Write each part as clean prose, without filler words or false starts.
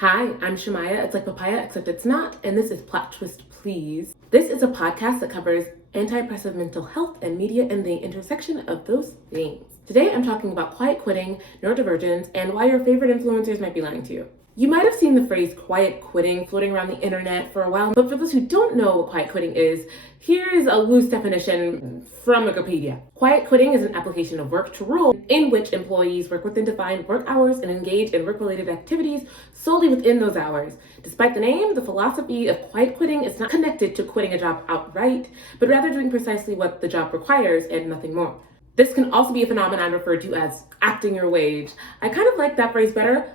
Hi, I'm Shamaya. It's like papaya, except it's not, and this is Plot Twist Please. This is a podcast that covers anti-oppressive mental health and media and the intersection of those things. Today I'm talking about quiet quitting, neurodivergence, and why your favorite influencers might be lying to you. You might have seen the phrase quiet quitting floating around the internet for a while, but for those who don't know what quiet quitting is, here's a loose definition from Wikipedia. Quiet quitting is an application of work to rule in which employees work within defined work hours and engage in work-related activities solely within those hours. Despite the name, the philosophy of quiet quitting is not connected to quitting a job outright, but rather doing precisely what the job requires and nothing more. This can also be a phenomenon referred to as acting your wage. I kind of like that phrase better,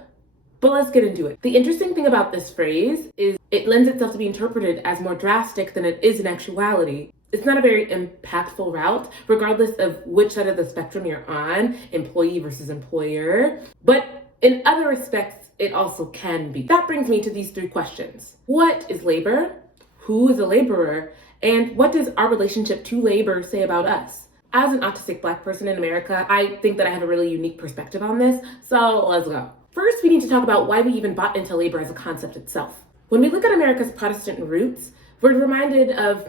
but let's get into it. The interesting thing about this phrase is it lends itself to be interpreted as more drastic than it is in actuality. It's not a very impactful route, regardless of which side of the spectrum you're on, employee versus employer. But in other respects, it also can be. That brings me to these three questions. What is labor? Who is a laborer? And what does our relationship to labor say about us? As an autistic Black person in America, I think that I have a really unique perspective on this, so let's go. First, we need to talk about why we even bought into labor as a concept itself. When we look at America's Protestant roots, we're reminded of,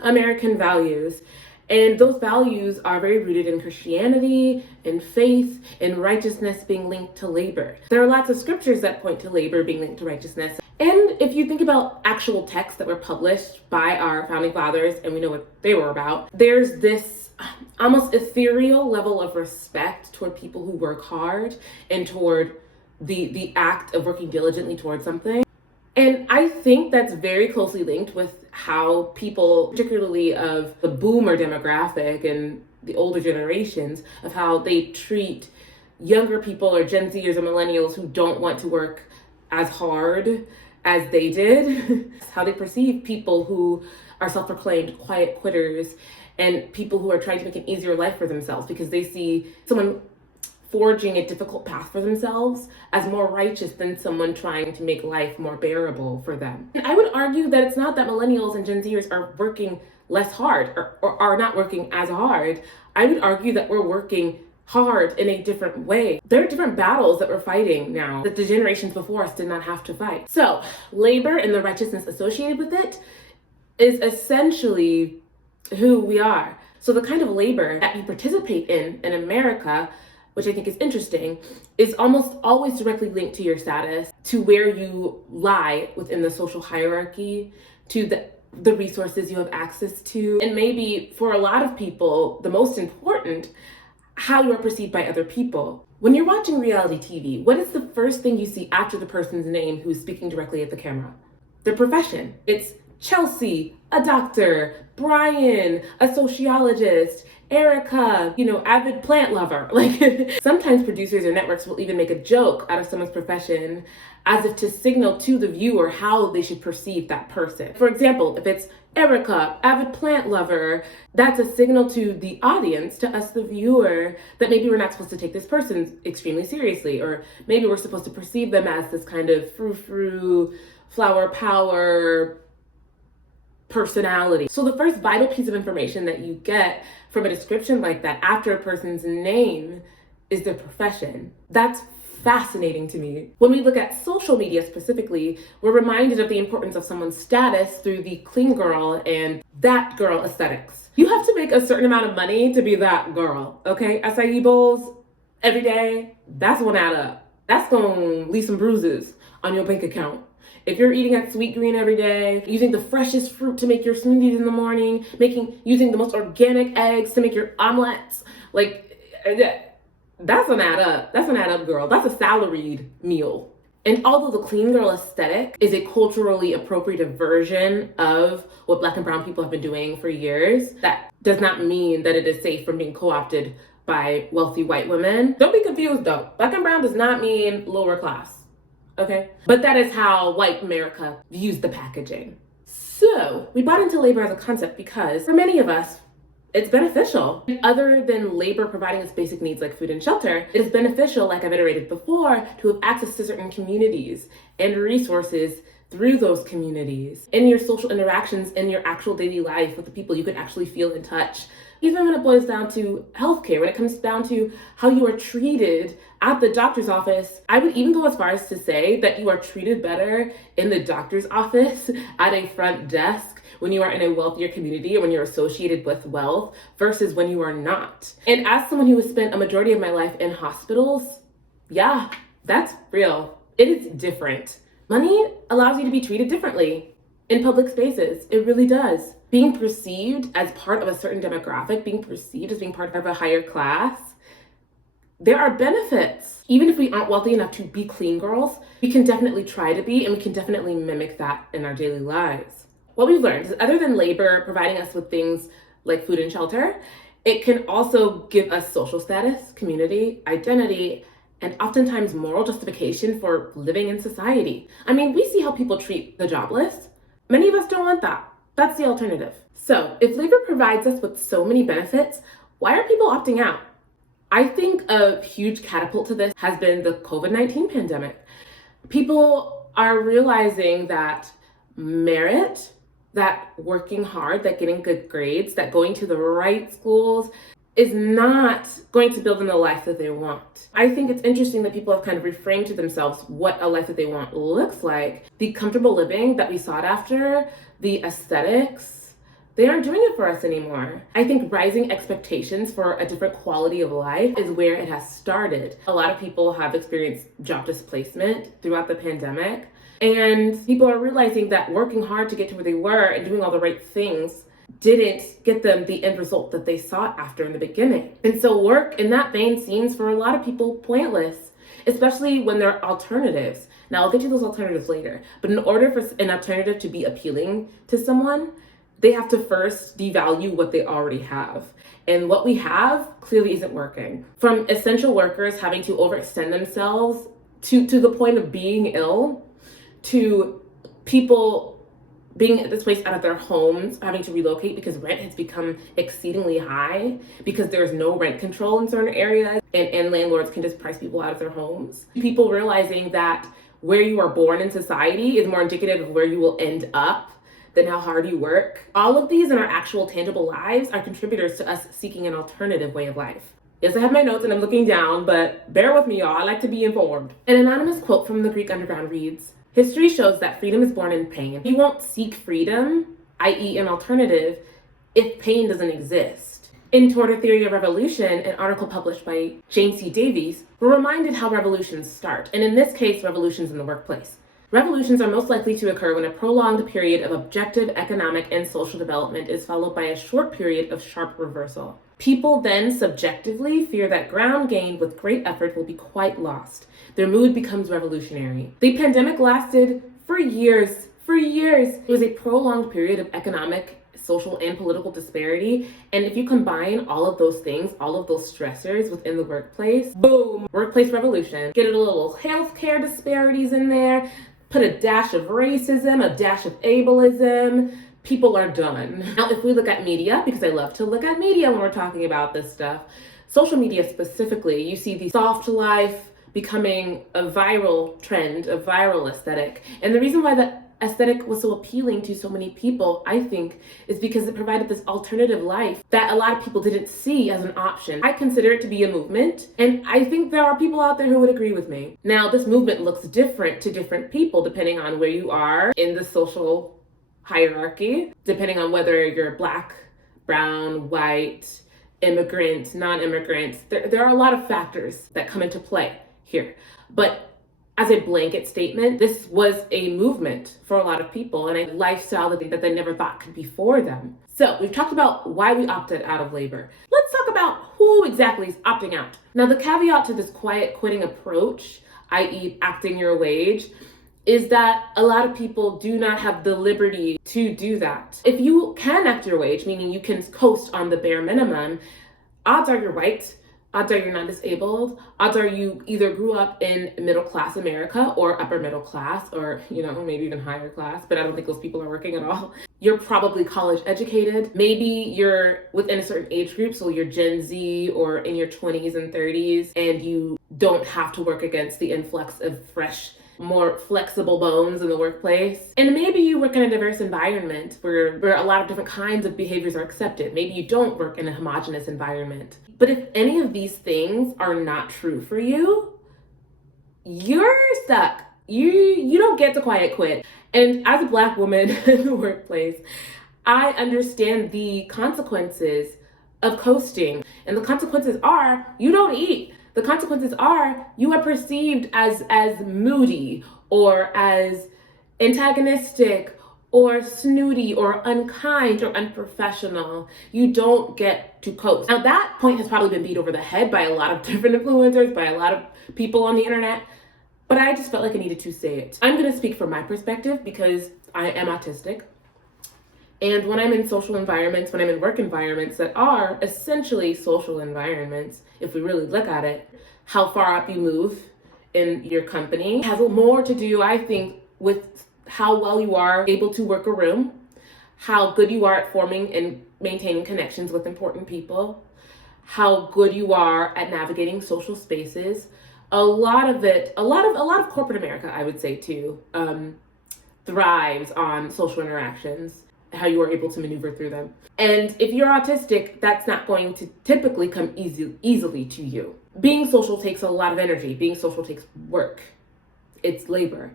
American values. And those values are very rooted in Christianity, in faith, in righteousness being linked to labor. There are lots of scriptures that point to labor being linked to righteousness. And if you think about actual texts that were published by our founding fathers, and we know what they were about, there's this almost ethereal level of respect toward people who work hard and toward the act of working diligently towards something. And I think that's very closely linked with how people, particularly of the boomer demographic and the older generations, of how they treat younger people or Gen Zers or millennials who don't want to work as hard as they did, how they perceive people who are self-proclaimed quiet quitters and people who are trying to make an easier life for themselves because they see someone forging a difficult path for themselves as more righteous than someone trying to make life more bearable for them. And I would argue that it's not that millennials and Gen Zers are working less hard or are not working as hard. I would argue that we're working hard in a different way. There are different battles that we're fighting now that the generations before us did not have to fight. So labor and the righteousness associated with it is essentially who we are. So the kind of labor that you participate in America, which I think is interesting, is almost always directly linked to your status, to where you lie within the social hierarchy, to the resources you have access to, and maybe for a lot of people, the most important, how you are perceived by other people. When you're watching reality TV, what is the first thing you see after the person's name who's speaking directly at the camera? Their profession. It's Chelsea, a doctor, Brian, a sociologist, Erica, avid plant lover. Sometimes producers or networks will even make a joke out of someone's profession as if to signal to the viewer how they should perceive that person. For example, if it's Erica, avid plant lover, that's a signal to the audience, to us, the viewer, that maybe we're not supposed to take this person extremely seriously, or maybe we're supposed to perceive them as this kind of frou-frou, flower power personality. So the first vital piece of information that you get from a description like that after a person's name is their profession. That's fascinating to me. When we look at social media specifically, we're reminded of the importance of someone's status through the clean girl and that girl aesthetics. You have to make a certain amount of money to be that girl, okay? Acai bowls every day, that's gonna add up. That's gonna leave some bruises on your bank account. If you're eating at Sweet Green every day, using the freshest fruit to make your smoothies in the morning, using the most organic eggs to make your omelets, that's gonna add up. That's gonna add up, girl. That's a salaried meal. And although the clean girl aesthetic is a culturally appropriate version of what Black and brown people have been doing for years, that does not mean that it is safe from being co-opted by wealthy white women. Don't be confused though. Black and brown does not mean lower class. Okay? But that is how white America views the packaging. So we bought into labor as a concept because for many of us, it's beneficial. Other than labor providing us basic needs like food and shelter, it is beneficial, like I've iterated before, to have access to certain communities and resources through those communities. In your social interactions, in your actual daily life with the people, you can actually feel and touch Even when it boils down to healthcare, when it comes down to how you are treated at the doctor's office, I would even go as far as to say that you are treated better in the doctor's office at a front desk when you are in a wealthier community or when you're associated with wealth versus when you are not. And as someone who has spent a majority of my life in hospitals, yeah, that's real. It is different. Money allows you to be treated differently in public spaces. It really does. Being perceived as part of a certain demographic, being perceived as being part of a higher class, there are benefits. Even if we aren't wealthy enough to be clean girls, we can definitely try to be, and we can definitely mimic that in our daily lives. What we've learned is, other than labor providing us with things like food and shelter, it can also give us social status, community, identity, and oftentimes moral justification for living in society. I mean, we see how people treat the jobless. Many of us don't want that. That's the alternative. So if labor provides us with so many benefits, why are people opting out? I think a huge catapult to this has been the COVID-19 pandemic. People are realizing that merit, that working hard, that getting good grades, that going to the right schools is not going to build them the life that they want. I think it's interesting that people have kind of reframed to themselves what a life that they want looks like. The comfortable living that we sought after, the aesthetics, they aren't doing it for us anymore. I think rising expectations for a different quality of life is where it has started. A lot of people have experienced job displacement throughout the pandemic, and people are realizing that working hard to get to where they were and doing all the right things didn't get them the end result that they sought after in the beginning. And so work in that vein seems for a lot of people pointless, especially when there are alternatives. Now I'll get to those alternatives later, but in order for an alternative to be appealing to someone, they have to first devalue what they already have. And what we have clearly isn't working. From essential workers having to overextend themselves to the point of being ill, to people being displaced out of their homes, having to relocate because rent has become exceedingly high, because there's no rent control in certain areas, and landlords can just price people out of their homes. People realizing that where you are born in society is more indicative of where you will end up than how hard you work. All of these in our actual tangible lives are contributors to us seeking an alternative way of life. Yes, I have my notes and I'm looking down, but bear with me, y'all. I like to be informed. An anonymous quote from the Greek Underground reads, "History shows that freedom is born in pain. You won't seek freedom, i.e. an alternative, if pain doesn't exist." In Toward a Theory of Revolution, an article published by Jane C. Davies, we're reminded how revolutions start, and in this case, revolutions in the workplace. Revolutions are most likely to occur when a prolonged period of objective economic and social development is followed by a short period of sharp reversal. People then subjectively fear that ground gained with great effort will be quite lost. Their mood becomes revolutionary. The pandemic lasted for years. It was a prolonged period of economic, social, and political disparity. And if you combine all of those things, all of those stressors within the workplace, boom, workplace revolution. Get a little healthcare disparities in there, put a dash of racism, a dash of ableism, people are done. Now, if we look at media, because I love to look at media when we're talking about this stuff, social media specifically, you see the soft life becoming a viral trend, a viral aesthetic. And the reason why that aesthetic was so appealing to so many people, I think, is because it provided this alternative life that a lot of people didn't see as an option. I consider it to be a movement, and I think there are people out there who would agree with me. Now, this movement looks different to different people depending on where you are in the social hierarchy, depending on whether you're Black, brown, white, immigrant, non-immigrant. There are a lot of factors that come into play here. But as a blanket statement, this was a movement for a lot of people and a lifestyle that they never thought could be for them. So we've talked about why we opted out of labor. Let's talk about who exactly is opting out. Now, the caveat to this quiet quitting approach, i.e. acting your wage, is that a lot of people do not have the liberty to do that. If you can act your wage, meaning you can coast on the bare minimum, odds are you're white, odds are you're not disabled, odds are you either grew up in middle class America or upper middle class, or maybe even higher class, but I don't think those people are working at all. You're probably college educated. Maybe you're within a certain age group, so you're Gen Z or in your 20s and 30s, and you don't have to work against the influx of fresh more flexible bones in the workplace. And maybe you work in a diverse environment where a lot of different kinds of behaviors are accepted. Maybe you don't work in a homogenous environment. But if any of these things are not true for you, you're stuck. You don't get to quiet quit. And as a Black woman in the workplace, I understand the consequences of coasting. And the consequences are you don't eat. The consequences are you are perceived as moody or as antagonistic or snooty or unkind or unprofessional. You don't get to coast. Now that point has probably been beat over the head by a lot of different influencers, by a lot of people on the internet, but I just felt like I needed to say it. I'm gonna speak from my perspective because I am autistic. And when I'm in social environments, when I'm in work environments that are essentially social environments, if we really look at it, how far up you move in your company has more to do, I think, with how well you are able to work a room, how good you are at forming and maintaining connections with important people, how good you are at navigating social spaces. A lot of corporate America, I would say too, thrives on social interactions, how you are able to maneuver through them. And if you're autistic, that's not going to typically come easily to you. Being social takes a lot of energy. Being social takes work. It's labor.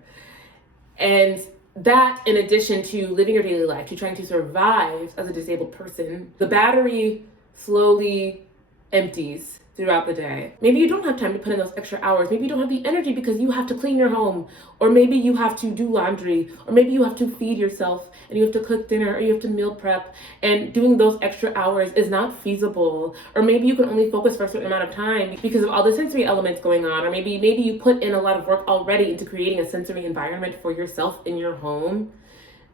And that, in addition to living your daily life, to trying to survive as a disabled person, the battery slowly empties throughout the day. Maybe you don't have time to put in those extra hours. Maybe you don't have the energy because you have to clean your home, or maybe you have to do laundry, or maybe you have to feed yourself and you have to cook dinner, or you have to meal prep, and doing those extra hours is not feasible. Or maybe you can only focus for a certain amount of time because of all the sensory elements going on, or maybe you put in a lot of work already into creating a sensory environment for yourself in your home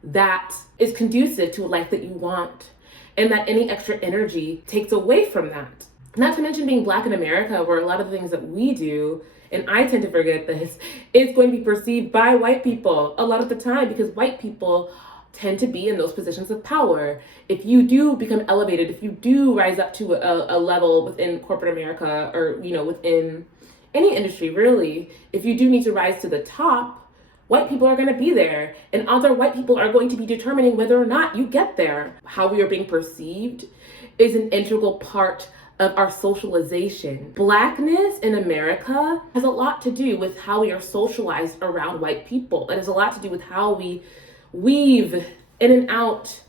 that is conducive to a life that you want, and that any extra energy takes away from that. Not to mention being Black in America, where a lot of the things that we do, and I tend to forget this, is going to be perceived by white people a lot of the time, because white people tend to be in those positions of power. If you do become elevated, if you do rise up to a level within corporate America, or within any industry really, if you do need to rise to the top, white people are going to be there, and other white people are going to be determining whether or not you get there. How we are being perceived is an integral part of our socialization. Blackness in America has a lot to do with how we are socialized around white people. It has a lot to do with how we weave in and out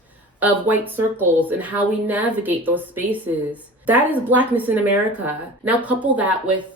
of white circles and how we navigate those spaces. That is Blackness in America. Now couple that with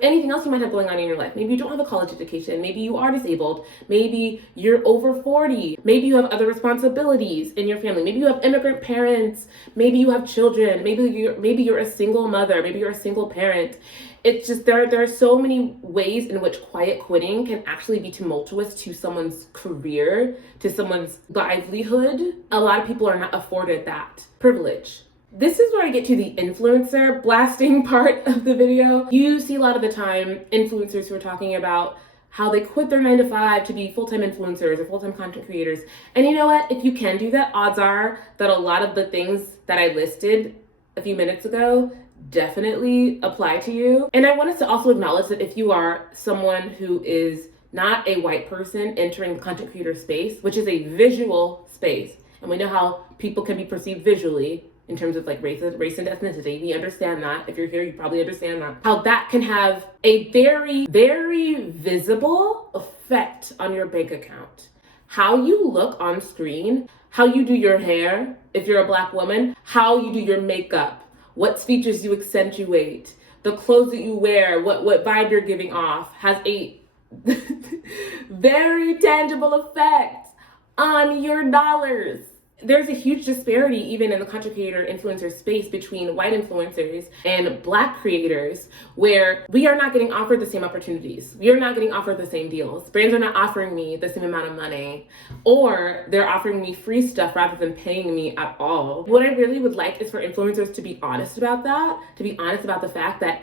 anything else you might have going on in your life. Maybe you don't have a college education. Maybe you are disabled. Maybe you're over 40. Maybe you have other responsibilities in your family. Maybe you have immigrant parents. Maybe you have children. Maybe you're a single mother. Maybe you're a single parent. It's just there are so many ways in which quiet quitting can actually be tumultuous to someone's career, to someone's livelihood. A lot of people are not afforded that privilege. This is where I get to the influencer blasting part of the video. You see a lot of the time influencers who are talking about how they quit their 9-to-5 to be full-time influencers or full-time content creators. And you know what? If you can do that, odds are that a lot of the things that I listed a few minutes ago definitely apply to you. And I want us to also acknowledge that if you are someone who is not a white person entering the content creator space, which is a visual space, and we know how people can be perceived visually, in terms of like race and ethnicity. We understand that. If you're here, you probably understand that. How that can have a very, very visible effect on your bank account. How you look on screen, how you do your hair, if you're a Black woman, how you do your makeup, what features you accentuate, the clothes that you wear, what vibe you're giving off has a very tangible effect on your dollars. There's a huge disparity even in the content creator influencer space between white influencers and Black creators, where we are not getting offered the same opportunities. We are not getting offered the same deals. Brands are not offering me the same amount of money, or they're offering me free stuff rather than paying me at all. What I really would like is for influencers to be honest about that, to be honest about the fact that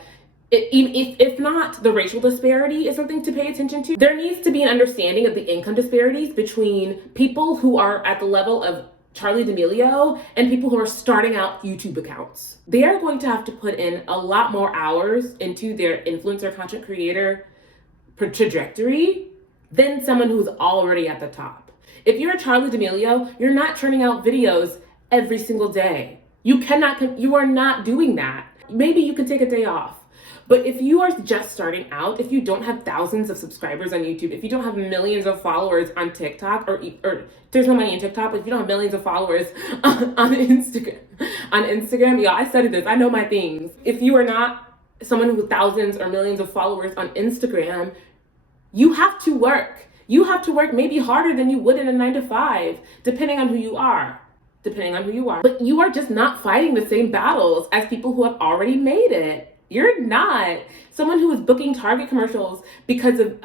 if not the racial disparity is something to pay attention to, there needs to be an understanding of the income disparities between people who are at the level of Charli D'Amelio and people who are starting out YouTube accounts. They are going to have to put in a lot more hours into their influencer content creator trajectory than someone who's already at the top. If you're a Charli D'Amelio, you're not churning out videos every single day. You are not doing that. Maybe you can take a day off. But if you are just starting out, if you don't have thousands of subscribers on YouTube, if you don't have millions of followers on TikTok, or there's no money in TikTok, but if you don't have millions of followers on Instagram, yeah, I studied this, I know my things. If you are not someone with thousands or millions of followers on Instagram, you have to work. You have to work maybe harder than you would in a 9-to-5, depending on who you are. But you are just not fighting the same battles as people who have already made it. You're not. Someone who is booking Target commercials because of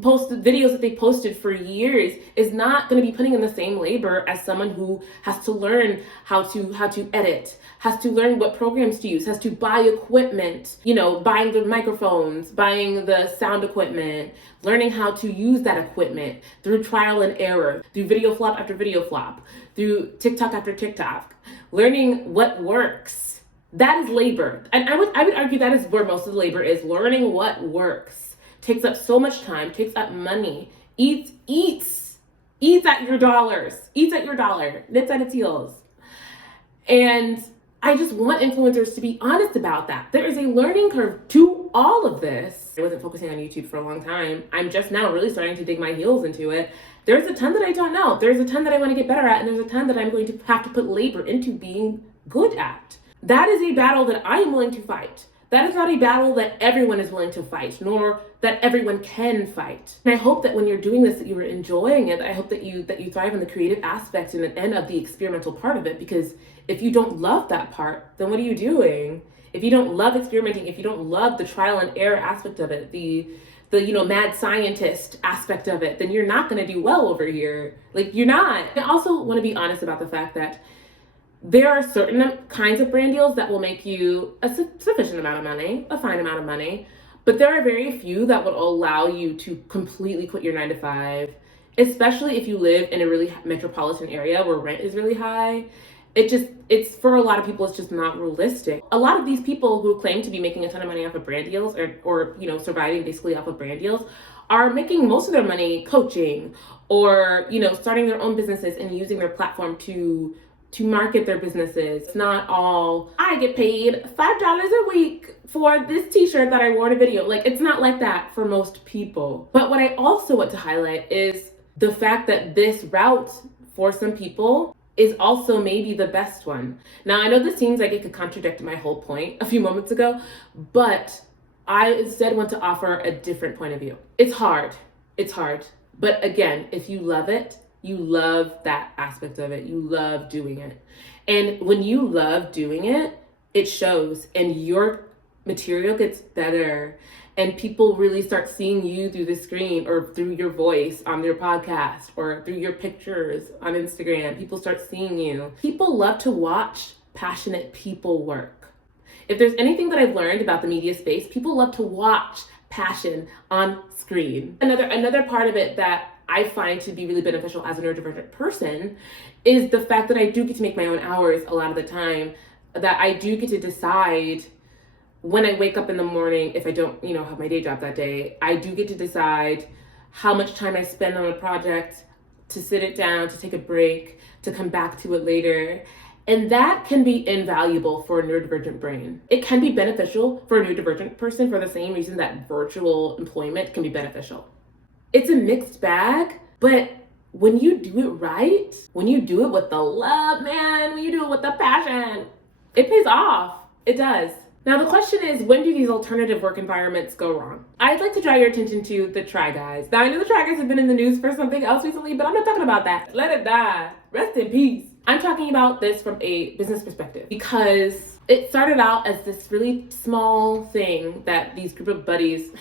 posted videos that they posted for years is not going to be putting in the same labor as someone who has to learn how to edit, has to learn what programs to use, has to buy equipment, buying the microphones, buying the sound equipment, learning how to use that equipment through trial and error, through video flop after video flop, through TikTok after TikTok, learning what works. That is labor. And I would argue that is where most of the labor is, learning what works. Takes up so much time, takes up money, eats at your dollars, nips at its heels. And I just want influencers to be honest about that. There is a learning curve to all of this. I wasn't focusing on YouTube for a long time. I'm just now really starting to dig my heels into it. There's a ton that I don't know. There's a ton that I want to get better at, and there's a ton that I'm going to have to put labor into being good at. That is a battle that I am willing to fight. That is not a battle that everyone is willing to fight, nor that everyone can fight. And I hope that when you're doing this, that you are enjoying it. I hope that you thrive in the creative aspect and of the experimental part of it, because if you don't love that part, then what are you doing? If you don't love experimenting, if you don't love the trial and error aspect of it, the mad scientist aspect of it, then you're not going to do well over here. You're not. I also want to be honest about the fact that there are certain kinds of brand deals that will make you a sufficient amount of money, a fine amount of money, but there are very few that would allow you to completely quit your 9-to-5, especially if you live in a really metropolitan area where rent is really high. It's for a lot of people, it's just not realistic. A lot of these people who claim to be making a ton of money off of brand deals or surviving basically off of brand deals are making most of their money coaching or, starting their own businesses and using their platform to market their businesses. It's not all, I get paid $5 a week for this t-shirt that I wore in a video. It's not like that for most people. But what I also want to highlight is the fact that this route for some people is also maybe the best one. Now, I know this seems like it could contradict my whole point a few moments ago, but I instead want to offer a different point of view. It's hard. But again, if you love it, you love that aspect of it. You love doing it. And when you love doing it, it shows and your material gets better and people really start seeing you through the screen or through your voice on their podcast or through your pictures on Instagram. People start seeing you. People love to watch passionate people work. If there's anything that I've learned about the media space, people love to watch passion on screen. Another part of it that I find to be really beneficial as a neurodivergent person is the fact that I do get to make my own hours a lot of the time, that I do get to decide when I wake up in the morning, if I don't, have my day job that day, I do get to decide how much time I spend on a project, to sit it down, to take a break, to come back to it later. And that can be invaluable for a neurodivergent brain. It can be beneficial for a neurodivergent person for the same reason that virtual employment can be beneficial. It's a mixed bag, but when you do it right, when you do it with the love, man, when you do it with the passion, it pays off. It does. Now the question is, when do these alternative work environments go wrong? I'd like to draw your attention to the Try Guys. Now I know the Try Guys have been in the news for something else recently, but I'm not talking about that. Let it die. Rest in peace. I'm talking about this from a business perspective because it started out as this really small thing that these group of buddies,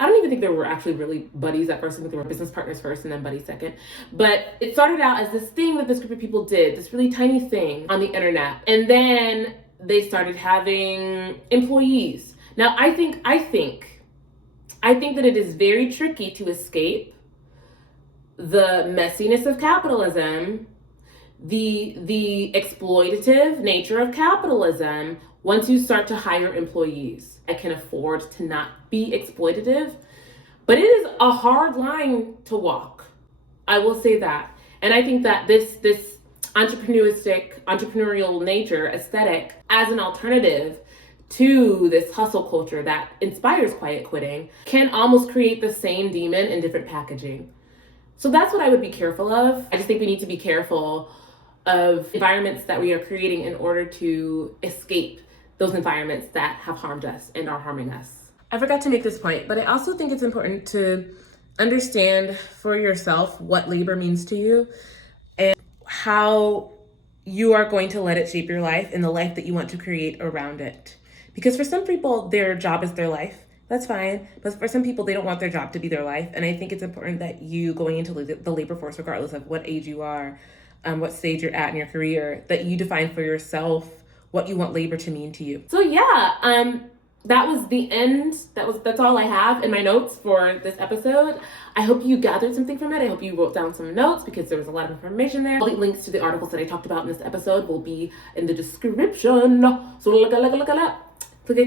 I don't even think they were actually really buddies at first. I think they were business partners first and then buddies second. But it started out as this thing that this group of people did, this really tiny thing on the internet. And then they started having employees. Now, I think that it is very tricky to escape the messiness of capitalism, the exploitative nature of capitalism once you start to hire employees. I can afford to not be exploitative, But it is a hard line to walk. I will say that. And I think that this entrepreneurial nature aesthetic as an alternative to this hustle culture that inspires quiet quitting can almost create the same demon in different packaging. So that's what I would be careful of. I just think we need to be careful of environments that we are creating in order to escape those environments that have harmed us and are harming us. I forgot to make this point, but I also think it's important to understand for yourself what labor means to you and how you are going to let it shape your life and the life that you want to create around it. Because for some people, their job is their life. That's fine. But for some people, they don't want their job to be their life. And I think it's important that you, going into the labor force, regardless of what age you are, what stage you're at in your career, that you define for yourself what you want labor to mean to you. So yeah, that was the end. That's all I have in my notes for this episode. I hope you gathered something from it. I hope you wrote down some notes because there was a lot of information there. All the links to the articles that I talked about in this episode will be in the description. So look it up. Click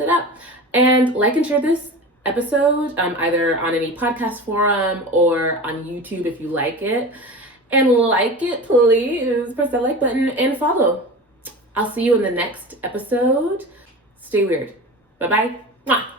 it up. And like and share this episode either on any podcast forum or on YouTube if you like it. And like it, please. Press that like button and follow. I'll see you in the next episode. Stay weird. Bye-bye. Mwah.